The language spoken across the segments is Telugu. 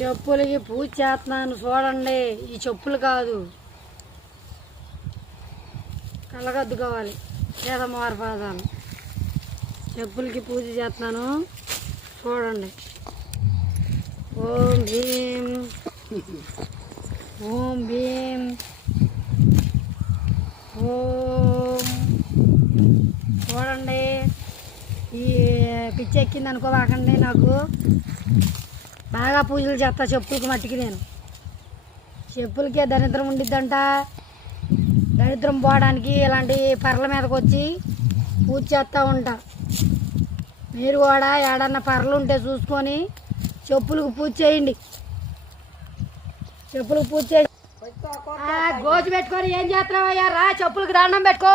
చెప్పులకి పూజ చేస్తున్నాను చూడండి. ఈ చెప్పులు కాదు, కళ్ళగద్దుకోవాలి చేదమ్మవారి పాదాలు. చెప్పులకి పూజ చేస్తున్నాను చూడండి. ఓం భీం ఓం భీం ఓం. చూడండి, ఈ పిచ్చి ఎక్కింది అనుకోవాకండి. నాకు బాగా పూజలు చేస్తా చెప్పులకి మట్టికి. నేను చెప్పులకే దరిద్రం ఉండిద్దంట. దరిద్రం పోవడానికి ఇలాంటి పర్ల మీదకి వచ్చి పూజ చేస్తూ ఉంటా. మీరు కూడా ఏడన్నా పర్లు ఉంటే చూసుకొని చెప్పులకు పూజ చేయండి. చెప్పులకు పూజ చేసి గోజు పెట్టుకొని ఏం చేస్తున్నావయ్యా? రా, చెప్పులకు దండం పెట్టుకో.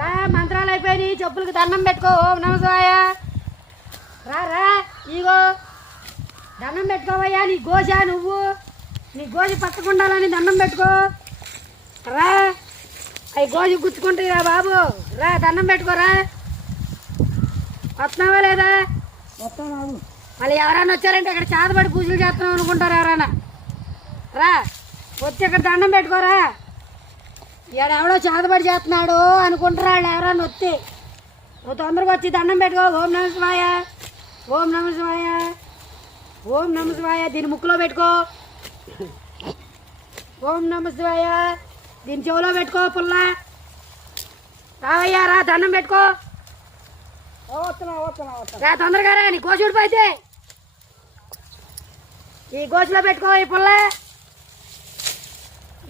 రా, మంత్రాలు అయిపోయినాయి, చెప్పులకు దండం పెట్టుకో. ఓం నమః శివాయ. రా రా, ఇగో దండం పెట్టుకోవయ్యా. నీ గోజా, నువ్వు నీ గోజు పచ్చకుండాలని దండం పెట్టుకో. రా, అవి గోజు గుచ్చుకుంటాయి రా బాబు. రా, దండం పెట్టుకోరా. వస్తున్నావా లేదా? వస్తున్నావు. మళ్ళీ ఎవరైనా వచ్చారంటే ఇక్కడ చేతబడి పూజలు చేస్తున్నాం అనుకుంటారు ఎవరైనా. రా, వచ్చి ఇక్కడ దండం పెట్టుకోరా. ఎవడో చేతబడి చేస్తున్నాడు అనుకుంటారు వాళ్ళు ఎవరైనా వస్తే. నువ్వు తొందరగా వచ్చి దండం పెట్టుకో. ఓం నమః శివాయ, ఓం నమః శివాయ, ఓం నమః శివాయ. దీని ముక్కులో పెట్టుకో. ఓం నమః శివాయ. దీని చెవులో పెట్టుకో పుల్ల. రావయ్యా, రా, దండం పెట్టుకో. రా, తొందరగా రా. నీ గోసు ఉడిపోయితే ఈ గోసులో పెట్టుకో. ఈ పుల్ల,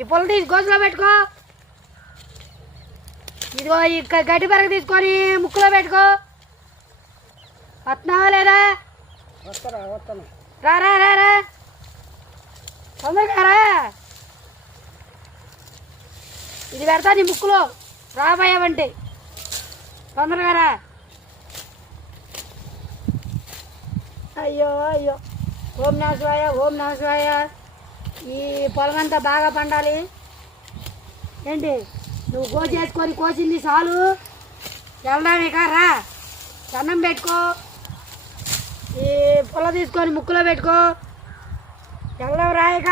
ఈ పుల్ల తీసి గోసులో పెట్టుకో. ఇదిగో ఈ గడ్డి పరగ తీసుకొని ముక్కులో పెట్టుకో. వస్తున్నావా లేదా? రా రా రా రా, తొందరగా రా. ఇది పెడతా నీ ముక్కులో. రాబోయావంటే తొందరగా రా. అయ్యో అయ్యో. ఓం నమః శివాయ, ఓం నమః శివాయ. ఈ పొలం అంతా బాగా పండాలి. ఏంటి నువ్వు కోసేసుకొని కోసింది చాలు. వెళ్దామే కా. రా, దండం పెట్టుకో. ఈ పొల తీసుకొని ముక్కులో పెట్టుకో. వెళ్దాం రాయక.